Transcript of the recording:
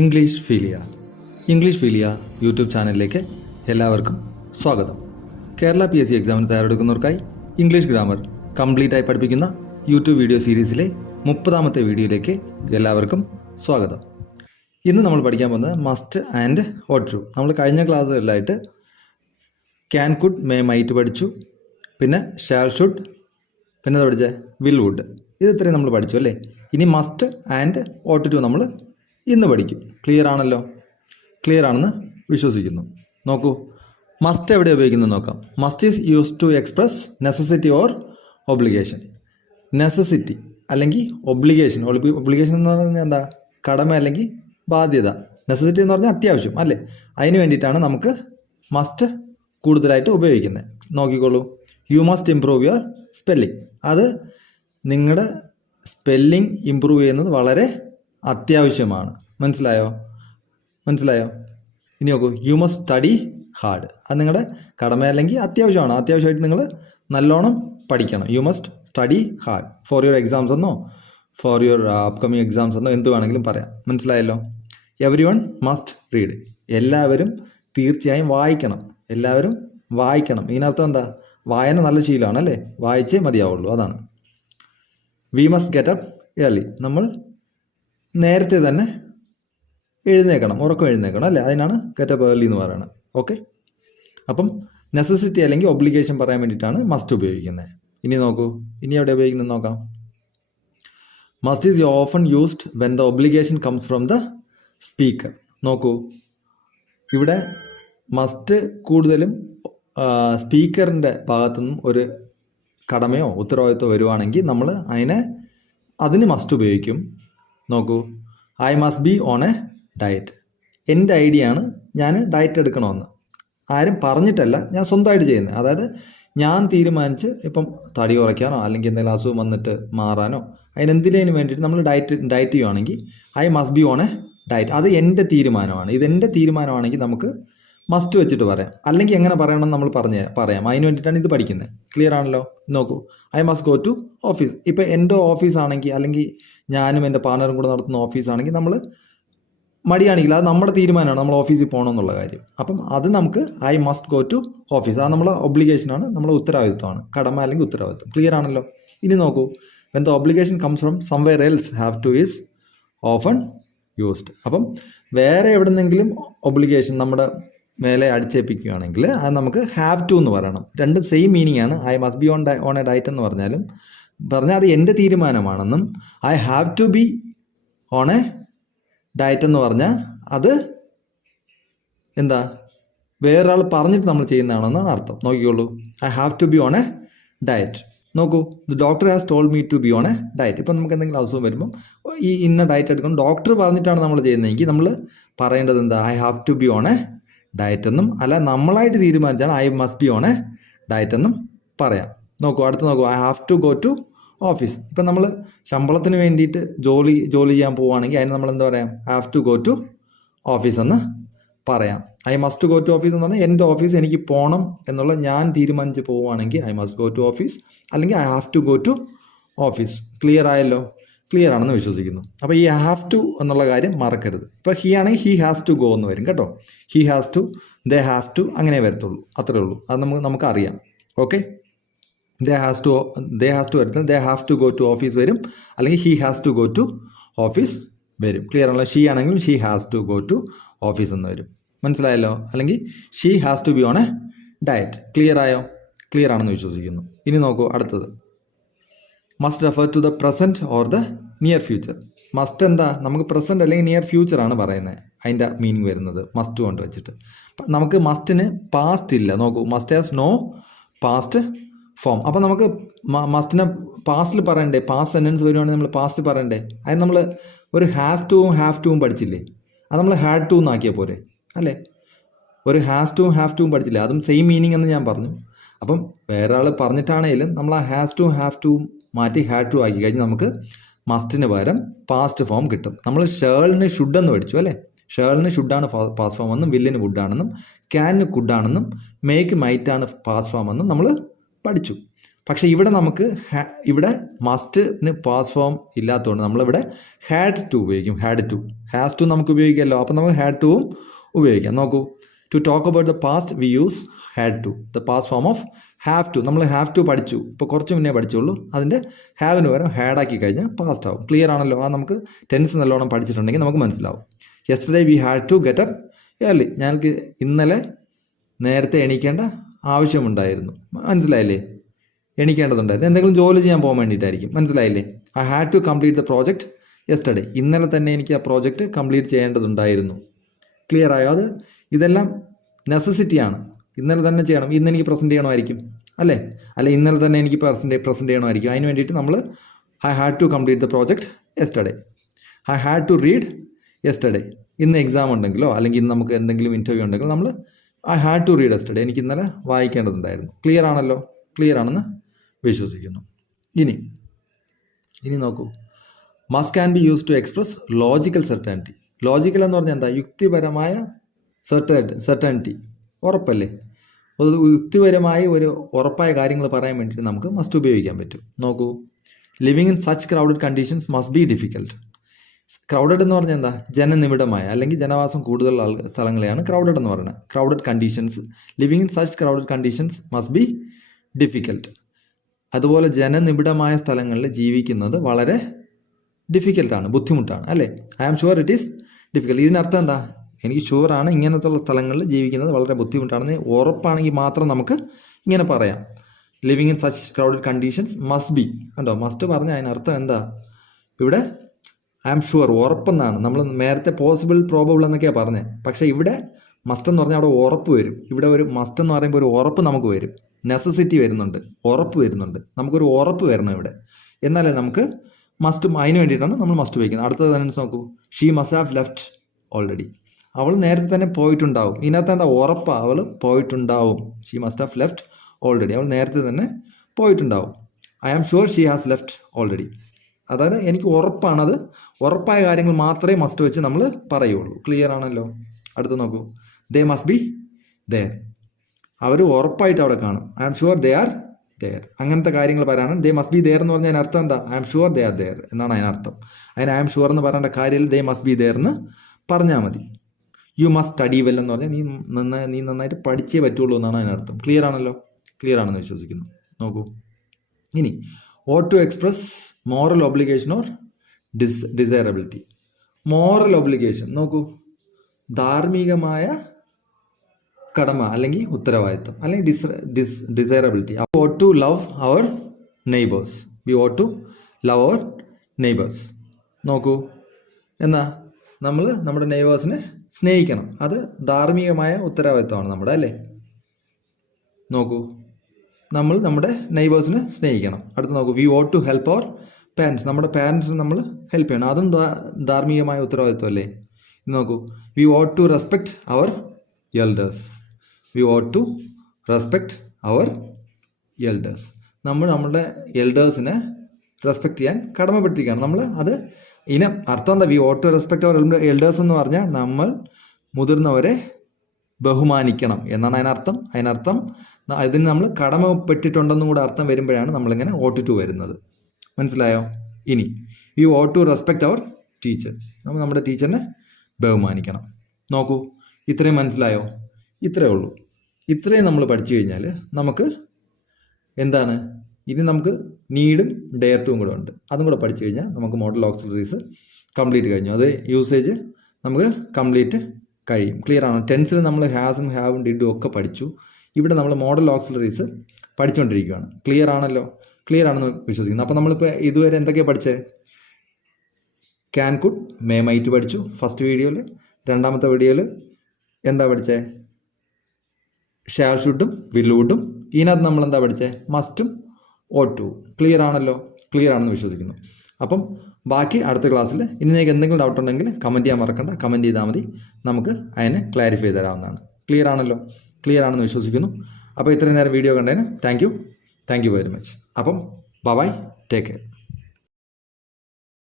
English ഫീലിയ YouTube ചാനലിലേക്ക് എല്ലാവർക്കും സ്വാഗതം. കേരള PSC എക്സാമിന് തയ്യാറെടുക്കുന്നവർക്കായി ഇംഗ്ലീഷ് ഗ്രാമർ കംപ്ലീറ്റായി പഠിപ്പിക്കുന്ന യൂട്യൂബ് വീഡിയോ സീരീസിലെ 30ാമത്തെ വീഡിയോയിലേക്ക് എല്ലാവർക്കും സ്വാഗതം. ഇന്ന് നമ്മൾ പഠിക്കാൻ പോകുന്നത് മസ്റ്റ് ആൻഡ് ഓട്ട് ടു. നമ്മൾ കഴിഞ്ഞ ക്ലാസ്സുകളിലായിട്ട് ക്യാൻ, കുഡ്, മേ, മൈറ്റ് പഠിച്ചു. പിന്നെ ഷാൽ, ഷുഡ്, പിന്നെ പഠിച്ച വിൽ, വുഡ്. ഇത് ഇത്രയും നമ്മൾ പഠിച്ചു അല്ലേ. ഇനി മസ്റ്റ് ആൻഡ് ഓട്ട് ടു നമ്മൾ ഇന്ന് പഠിക്കും. ക്ലിയർ ആണല്ലോ? ക്ലിയർ ആണെന്ന് വിശ്വസിക്കുന്നു. നോക്കൂ, മസ്റ്റ് എവിടെ ഉപയോഗിക്കുന്നത് നോക്കാം. Must is use to express necessity or obligation. Necessity അല്ലെങ്കിൽ ഒബ്ലിഗേഷൻ. ഒബ്ലിഗേഷൻ എന്ന് പറഞ്ഞാൽ എന്താ? കടമ അല്ലെങ്കിൽ ബാധ്യത. നെസസിറ്റി എന്ന് പറഞ്ഞാൽ അത്യാവശ്യം അല്ലേ. അതിന് വേണ്ടിയിട്ടാണ് നമുക്ക് മസ്റ്റ് കൂടുതലായിട്ട് ഉപയോഗിക്കുന്നത്. നോക്കിക്കോളൂ, you must improve your spelling. അത് നിങ്ങളുടെ സ്പെല്ലിംഗ് ഇംപ്രൂവ് ചെയ്യുന്നത് വളരെ അത്യാവശ്യമാണ്. മനസ്സിലായോ? ഇനി നോക്കൂ, യു മസ്റ്റ് സ്റ്റഡി ഹാർഡ്. അത് നിങ്ങളുടെ കടമ അല്ലെങ്കിൽ അത്യാവശ്യമാണ്. അത്യാവശ്യമായിട്ട് നിങ്ങൾ നല്ലോണം പഠിക്കണം. You must study hard for your exams എന്നോ ഫോർ യുവർ അപ്കമിങ് എക്സാംസ് എന്നോ എന്ത് വേണമെങ്കിലും പറയാം. മനസ്സിലായല്ലോ? Every one must read. എല്ലാവരും തീർച്ചയായും വായിക്കണം. ഇതിനർത്ഥം എന്താ? വായന നല്ല ശീലമാണ് അല്ലേ. വായിച്ചേ മതിയാവുള്ളൂ, അതാണ്. We must get up early. നമ്മൾ നേരത്തെ തന്നെ ഉറക്കം എഴുന്നേക്കണം അല്ലേ. അതിനാണ് ഗെറ്റ് അപ്പ് ഏർലി എന്ന് പറയുന്നത്. ഓക്കെ, അപ്പം നെസസിറ്റി അല്ലെങ്കിൽ ഒബ്ലിഗേഷൻ പറയാൻ വേണ്ടിയിട്ടാണ് മസ്റ്റ് ഉപയോഗിക്കുന്നത്. ഇനി നോക്കൂ, ഇനി എവിടെ ഉപയോഗിക്കുന്നത് നോക്കാം. Must is often used when the obligation comes from the speaker. നോക്കൂ, ഇവിടെ മസ്റ്റ് കൂടുതലും സ്പീക്കറിൻ്റെ ഭാഗത്തുനിന്നും ഒരു കടമയോ ഉത്തരവാദിത്വമോ വരുവാണെങ്കിൽ നമ്മൾ അതിന് മസ്റ്റ് ഉപയോഗിക്കും. നോക്കൂ, I must be on a diet. എൻ്റെ ഐഡിയ ആണ് ഞാൻ ഡയറ്റ് എടുക്കണമെന്ന്. ആരും പറഞ്ഞിട്ടല്ല, ഞാൻ സ്വന്തമായിട്ട് ചെയ്യുന്നത്. അതായത് ഞാൻ തീരുമാനിച്ച് ഇപ്പം തടി കുറയ്ക്കാനോ അല്ലെങ്കിൽ എന്തെങ്കിലും അസുഖം വന്നിട്ട് മാറാനോ അതിനെന്തിനേന് വേണ്ടിയിട്ട് നമ്മൾ ഡയറ്റ് ചെയ്യുവാണെങ്കിൽ I must be on a diet. അത് എൻ്റെ തീരുമാനമാണ്. ഇതെൻ്റെ തീരുമാനമാണെങ്കിൽ നമുക്ക് മസ്റ്റ് വെച്ചിട്ട് പറയാം. അല്ലെങ്കിൽ എങ്ങനെ പറയണമെന്ന് നമ്മൾ പറയാം. അതിന് വേണ്ടിയിട്ടാണ് ഇത് പഠിക്കുന്നത്. ക്ലിയർ ആണല്ലോ? നോക്കൂ, I must go to office. ഇപ്പം എൻ്റെ ഓഫീസാണെങ്കിൽ അല്ലെങ്കിൽ ഞാനും എൻ്റെ പാർട്ണറും കൂടെ നടത്തുന്ന ഓഫീസാണെങ്കിൽ നമ്മൾ മടിയാണെങ്കിൽ അത് നമ്മുടെ തീരുമാനമാണ്, നമ്മൾ ഓഫീസിൽ പോകണമെന്നുള്ള കാര്യം. അപ്പം അത് നമുക്ക് I must go to office. അത് നമ്മളെ ഒബ്ലിഗേഷനാണ്, നമ്മളെ ഉത്തരവാദിത്വമാണ്. കടമ അല്ലെങ്കിൽ ഉത്തരവാദിത്വം. ക്ലിയർ ആണല്ലോ? ഇനി നോക്കൂ, when the obligation comes from somewhere else have two is often used. അപ്പം വേറെ എവിടെന്നെങ്കിലും ഒബ്ലിഗേഷൻ നമ്മുടെ മേലെ അടിച്ചേൽപ്പിക്കുകയാണെങ്കിൽ അത് നമുക്ക് ഹാവ് ടു എന്ന് പറയണം. രണ്ടും സെയിം മീനിങ് ആണ്. I must be on a diet എന്ന് പറഞ്ഞാൽ അത് എൻ്റെ തീരുമാനമാണെന്നും I have to be on a diet എന്ന് പറഞ്ഞാൽ അത് എന്താ, വേറൊരാൾ പറഞ്ഞിട്ട് നമ്മൾ ചെയ്യുന്നതാണെന്നാണ് അർത്ഥം. നോക്കിക്കോളൂ, I have to be on a diet. നോക്കൂ, the doctor has told me to be on a diet. ഇപ്പം നമുക്ക് എന്തെങ്കിലും അസുഖം വരുമ്പോൾ ഇന്ന ഡയറ്റ് എടുക്കണം, ഡോക്ടർ പറഞ്ഞിട്ടാണ് നമ്മൾ ചെയ്യുന്നതെങ്കിൽ നമ്മൾ പറയേണ്ടത് എന്താ? I have to be on a diet എന്നും, അല്ല നമ്മളായിട്ട് തീരുമാനിച്ചാണ് I must be on a diet എന്നും പറയാം. നോക്കൂ, അടുത്ത് നോക്കൂ, I have to go to office. ഇപ്പം നമ്മൾ ശമ്പളത്തിന് വേണ്ടിയിട്ട് ജോലി ചെയ്യാൻ പോവുകയാണെങ്കിൽ അതിന് നമ്മൾ എന്താ പറയാം? Have to go to office എന്ന് പറയാം. I must go to office എന്ന് പറഞ്ഞാൽ എൻ്റെ ഓഫീസ് എനിക്ക് പോകണം എന്നുള്ള ഞാൻ തീരുമാനിച്ച് പോവുകയാണെങ്കിൽ I must go to office, അല്ലെങ്കിൽ I have to go to office. Clear ആയല്ലോ? ക്ലിയർ ആണെന്ന് വിശ്വസിക്കുന്നു. അപ്പോൾ ഈ ഹാവ് ടു എന്നുള്ള കാര്യം മറക്കരുത്. ഇപ്പോൾ ഹി ആണെങ്കിൽ ഹി ഹാസ് ടു ഗോ എന്ന് വരും കേട്ടോ. He has to, they have to, അങ്ങനെ വരത്തുള്ളൂ. അത്രേ ഉള്ളൂ. അത് നമുക്കറിയാം. ഓക്കെ, ദേ ഹാസ് ടു വരുന്നത് they have to go to office വരും, അല്ലെങ്കിൽ he has to go to office വരും. ക്ലിയർ ആണല്ലോ? ഷീ ആണെങ്കിലും she has to go to office എന്ന് വരും. മനസ്സിലായല്ലോ? അല്ലെങ്കിൽ she has to be on a diet. Clear ആയോ? ക്ലിയർ ആണെന്ന് വിശ്വസിക്കുന്നു. ഇനി നോക്കൂ, അടുത്തത് must refer to the present or the near future. Must എന്താ? നമുക്ക് പ്രസൻറ്റ് അല്ലെങ്കിൽ നിയർ ഫ്യൂച്ചറാണ് പറയുന്നത്. അതിൻ്റെ മീനിങ് വരുന്നത് മസ്റ്റ് കൊണ്ട് വെച്ചിട്ട്. നമുക്ക് മസ്റ്റിന് പാസ്റ്റ് ഇല്ല. നോക്കൂ, must has no past form. അപ്പം നമുക്ക് മസ്റ്റിനെ പാസ്റ്റിൽ പറയണ്ടേ? പാസ്റ്റ് സെൻറ്റൻസ് വരുവാണെങ്കിൽ നമ്മൾ പാസ്റ്റ് പറയണ്ടേ? അതിന് നമ്മൾ ഒരു ഹാസ് ടുവും ഹാവ് ടുവും പഠിച്ചില്ലേ? അത് നമ്മൾ ഹാഡ് ടു എന്നാക്കിയാൽ പോരെ അല്ലേ? ഒരു ഹാസ് ടുവും ഹാവ് ടുവും പഠിച്ചില്ലേ? അതും സെയിം മീനിങ് എന്ന് ഞാൻ പറഞ്ഞു. അപ്പം വേറെ ആൾ പറഞ്ഞിട്ടാണെങ്കിലും നമ്മൾ ആ ഹാസ് ടുവും ഹാവ് ടുവും മാറ്റി ഹാഡ് ടു ആക്കി കഴിഞ്ഞാൽ നമുക്ക് മസ്റ്റിന് പകരം പാസ്റ്റ് ഫോം കിട്ടും. നമ്മൾ ഷേളിന് ഷുഡ് എന്ന് പഠിച്ചു അല്ലേ? ഷേളിന് ഷുഡാണ് പാസ്റ്റ് ഫോം എന്നും, വില്ലിന് വുഡാണെന്നും, ക്യാനിന് കുഡാണെന്നും, മേക്ക് മൈറ്റാണ് പാസ്റ്റ് ഫോം എന്നും നമ്മൾ പഠിച്ചു. പക്ഷേ ഇവിടെ നമുക്ക് ഇവിടെ മസ്റ്റിന് പാസ് ഫോം ഇല്ലാത്തതുകൊണ്ട് നമ്മളിവിടെ ഹാഡ് ടു ഉപയോഗിക്കും. ഹാഡ് ടു, ഹാസ് ടു നമുക്ക് ഉപയോഗിക്കാമല്ലോ. അപ്പം നമുക്ക് ഹാഡ് ടുവും ഉപയോഗിക്കാം. നോക്കൂ, to talk about the past we use had to. The past form of have to. നമ്മൾ ഹാവ് ടു പഠിച്ചു, ഇപ്പോൾ കുറച്ച് മുന്നേ പഠിച്ചുള്ളൂ. അതിൻ്റെ ഹാവിന് പകരം ഹാഡാക്കി കഴിഞ്ഞാൽ പാസ്റ്റ് ആവും. ക്ലിയർ ആണല്ലോ? ആ നമുക്ക് ടെൻസ് നല്ലോണം പഠിച്ചിട്ടുണ്ടെങ്കിൽ നമുക്ക് മനസ്സിലാവും. Yesterday we had to get up early. ഞങ്ങൾക്ക് ഇന്നലെ നേരത്തെ എണീക്കേണ്ട ആവശ്യമുണ്ടായിരുന്നു. മനസ്സിലായില്ലേ? എണീക്കേണ്ടതുണ്ടായിരുന്നു. എന്തെങ്കിലും ജോലി ചെയ്യാൻ പോകാൻ വേണ്ടിയിട്ടായിരിക്കും. മനസ്സിലായില്ലേ? I had to complete the project yesterday. ഇന്നലെ തന്നെ എനിക്ക് ആ പ്രോജക്റ്റ് കംപ്ലീറ്റ് ചെയ്യേണ്ടതുണ്ടായിരുന്നു. ക്ലിയർ ആയോ? അത് ഇതെല്ലാം നെസസിറ്റിയാണ്. ഇന്നലെ തന്നെ ചെയ്യണം. ഇന്ന് എനിക്ക് പ്രസൻറ്റ് ചെയ്യണമായിരിക്കും, അല്ലേ? അല്ലെ ഇന്നലെ തന്നെ എനിക്ക് പ്രസൻറ്റ് ചെയ്യണമായിരിക്കും. അതിന് വേണ്ടിയിട്ട് നമ്മൾ I had to complete the project yesterday. I had to read yesterday. ഇന്ന് എക്സാം ഉണ്ടെങ്കിലോ അല്ലെങ്കിൽ ഇന്ന് നമുക്ക് എന്തെങ്കിലും ഇൻ്റർവ്യൂ ഉണ്ടെങ്കിലോ നമ്മൾ I had to read yesterday. എനിക്ക് ഇന്നലെ വായിക്കേണ്ടതുണ്ടായിരുന്നു. ക്ലിയർ ആണല്ലോ? ക്ലിയർ ആണെന്ന് വിശ്വസിക്കുന്നു. ഇനി നോക്കൂ, must can be used to express logical certainty. Logical എന്ന് പറഞ്ഞാൽ എന്താ? യുക്തിപരമായ സെർട്ടനിറ്റി, ഉറപ്പല്ലേ? ഒരു യുക്തിപരമായി ഒരു ഉറപ്പായ കാര്യങ്ങൾ പറയാൻ വേണ്ടിയിട്ട് നമുക്ക് മസ്റ്റ് ഉപയോഗിക്കാൻ പറ്റും. നോക്കൂ, living in such crowded conditions must be difficult. Crowded എന്ന് പറഞ്ഞാൽ എന്താ? ജനനിബിഡമായ അല്ലെങ്കിൽ ജനവാസം കൂടുതൽ സ്ഥലങ്ങളെയാണ് ക്രൗഡഡ് എന്ന് പറയുന്നത്. Crowded conditions, living in such crowded conditions must be difficult. അതുപോലെ ജനനിബിഡമായ സ്ഥലങ്ങളിൽ ജീവിക്കുന്നത് വളരെ ഡിഫിക്കൽട്ടാണ്, ബുദ്ധിമുട്ടാണ്, അല്ലേ? I am sure it is difficult. ഇതിനർത്ഥം എന്താ? എനിക്ക് ഷുവറാണ് ഇങ്ങനത്തെ സ്ഥലങ്ങളിൽ ജീവിക്കുന്നത് വളരെ ബുദ്ധിമുട്ടാണെന്ന് ഉറപ്പാണെങ്കിൽ മാത്രം നമുക്ക് ഇങ്ങനെ പറയാം. Living in such crowded conditions must B. കണ്ടോ, മസ്റ്റ് പറഞ്ഞാൽ അതിനർത്ഥം എന്താ? ഇവിടെ ഐ ആം ഷുവർ, ഉറപ്പെന്നാണ്. നമ്മൾ നേരത്തെ പോസിബിൾ പ്രോബബിൾ എന്നൊക്കെയാണ് പറഞ്ഞത്. പക്ഷേ ഇവിടെ മസ്റ്റ് എന്ന് പറഞ്ഞാൽ അവിടെ ഉറപ്പ് വരും. ഇവിടെ ഒരു മസ്റ്റ് എന്ന് പറയുമ്പോൾ ഒരു ഉറപ്പ് നമുക്ക് വരും. നെസസിറ്റി വരുന്നുണ്ട്, ഉറപ്പ് വരുന്നുണ്ട്. നമുക്കൊരു ഉറപ്പ് വരണം ഇവിടെ. എന്നാലേ നമുക്ക് മസ്റ്റും അതിന് വേണ്ടിയിട്ടാണ് നമ്മൾ മസ്റ്റ് ഉപയോഗിക്കുന്നത്. അടുത്തത് തന്നെ നോക്കൂ, she must have left already. അവൾ നേരത്തെ തന്നെ പോയിട്ടുണ്ടാവും. ഇതിനകത്ത് എന്താ? ഉറപ്പാണ്, അവൾ പോയിട്ടുണ്ടാവും. She must have left already. അവൾ നേരത്തെ തന്നെ പോയിട്ടുണ്ടാവും. I am sure she has left already. അതായത് എനിക്ക് ഉറപ്പാണത്. ഉറപ്പായ കാര്യങ്ങൾ മാത്രമേ മസ്റ്റ് വെച്ച് നമ്മൾ പറയുള്ളൂ. ക്ലിയർ ആണല്ലോ? അടുത്ത് നോക്കൂ, ദേ മസ്റ്റ് ബി ദെയർ. അവർ ഉറപ്പായിട്ട് അവിടെ കാണും. I am sure they are there. അങ്ങനത്തെ കാര്യങ്ങൾ പറയാനാണ് ദേ മസ്റ്റ് ബി ദെയർ എന്ന് പറഞ്ഞാൽ അതിനർത്ഥം എന്താ? I am sure they are there എന്നാണ് അതിനർത്ഥം. അതിന് ഐ ആം ഷുവർ എന്ന് പറയേണ്ട കാര്യത്തിൽ ദേ മസ്റ്റ് ബി ദെയർ എന്ന് പറഞ്ഞാൽ മതി. യു മസ്റ്റ് സ്റ്റഡി വെൽ എന്ന് പറഞ്ഞാൽ നീ നന്നായിട്ട് പഠിച്ചേ പറ്റുള്ളൂ എന്നാണ് അതിനർത്ഥം. ക്ലിയർ ആണല്ലോ? ക്ലിയർ ആണെന്ന് വിശ്വസിക്കുന്നു. നോക്കൂ, ഇനി ought to express moral obligation or desirability. Moral obligation നോക്കൂ, ധാർമ്മികമായ കടമ അല്ലെങ്കിൽ ഉത്തരവാദിത്വം അല്ലെങ്കിൽ desirability. ought to love our neighbors. we ought to love our neighbors. നോക്കൂ, എന്നാ നമ്മൾ നമ്മുടെ നെയ്ബേഴ്സിനെ സ്നേഹിക്കണം. അത് ധാർമ്മികമായ ഉത്തരവാദിത്വമാണ് നമ്മുടെ, അല്ലേ? നോക്കൂ, നമ്മൾ നമ്മുടെ നെയ്ബേഴ്സിനെ സ്നേഹിക്കണം. അടുത്ത് നോക്കൂ, we ought to help our parents. നമ്മുടെ പാരൻസിന് നമ്മൾ ഹെൽപ്പ് ചെയ്യണം. അതും ധാർമ്മികമായ ഉത്തരവാദിത്വം അല്ലേ? ഇത് നോക്കൂ, we ought to respect our elders. We ought to respect our elders. നമ്മൾ നമ്മുടെ എൽഡേഴ്സിനെ റെസ്പെക്റ്റ് ചെയ്യാൻ കടമപ്പെട്ടിരിക്കുകയാണ് നമ്മൾ. അത് ഇതിന് അർത്ഥം എന്താ? We ought to respect our elders എന്ന് പറഞ്ഞാൽ നമ്മൾ മുതിർന്നവരെ ബഹുമാനിക്കണം എന്നാണ് അതിനർത്ഥം. അതിന് നമ്മൾ കടമപ്പെട്ടിട്ടുണ്ടെന്നും കൂടെ അർത്ഥം വരുമ്പോഴാണ് നമ്മളിങ്ങനെ ought to വരുന്നത്. മനസ്സിലായോ? ഇനി we ought to respect our teacher. നമ്മൾ നമ്മുടെ ടീച്ചറിനെ ബഹുമാനിക്കണം. നോക്കൂ, ഇത്രയും മനസ്സിലായോ? ഇത്രയേ ഉള്ളൂ. ഇത്രയും നമ്മൾ പഠിച്ചു കഴിഞ്ഞാൽ നമുക്ക് എന്താണ്? ഇനി നമുക്ക് നീഡും ഡെയർ ടും കൂടെ ഉണ്ട്. അതും കൂടെ പഠിച്ചു കഴിഞ്ഞാൽ നമുക്ക് മോഡൽ ഓക്സിലറീസ് കംപ്ലീറ്റ് കഴിഞ്ഞു. അത് യൂസേജ് നമുക്ക് കംപ്ലീറ്റ് കഴിയും. ക്ലിയർ ആണ്? ടെൻസിൽ നമ്മൾ ഹാസും ഹാവും ഡിഡും ഒക്കെ പഠിച്ചു. ഇവിടെ നമ്മൾ മോഡൽ ഓക്സിലറീസ് പഠിച്ചുകൊണ്ടിരിക്കുകയാണ്. ക്ലിയർ ആണല്ലോ? ക്ലിയർ ആണെന്ന് വിശ്വസിക്കുന്നു. അപ്പോൾ നമ്മളിപ്പോൾ ഇതുവരെ എന്തൊക്കെയാണ് പഠിച്ചത്? ക്യാൻ കുഡ് മേ മൈറ്റ് പഠിച്ചു ഫസ്റ്റ് വീഡിയോയിൽ. രണ്ടാമത്തെ വീഡിയോയിൽ എന്താ പഠിച്ചത്? ഷാൽ ഷുഡും വില്ലുവുഡും. ഇതിനകത്ത് നമ്മൾ എന്താ പഠിച്ചത്? മസ്റ്റും ought to. ക്ലിയർ ആണല്ലോ? ക്ലിയർ ആണെന്ന് വിശ്വസിക്കുന്നു. അപ്പം ബാക്കി അടുത്ത ക്ലാസ്സിൽ ഇനി നിങ്ങൾക്ക് എന്തെങ്കിലും ഡൗട്ട് ഉണ്ടെങ്കിൽ കമൻറ്റ് ചെയ്യാൻ മറക്കണ്ട. കമൻറ്റ് ചെയ്താൽ മതി, നമുക്ക് അതിനെ ക്ലാരിഫൈ ചെയ്ത് തരാവുന്നതാണ്. ക്ലിയർ ആണല്ലോ? ക്ലിയർ ആണെന്ന് വിശ്വസിക്കുന്നു. അപ്പോൾ ഇത്രയും നേരം വീഡിയോ കണ്ടതിന് താങ്ക് യു വെരി മച്ച്. അപ്പം ബൈ, ടേക്ക് കെയർ.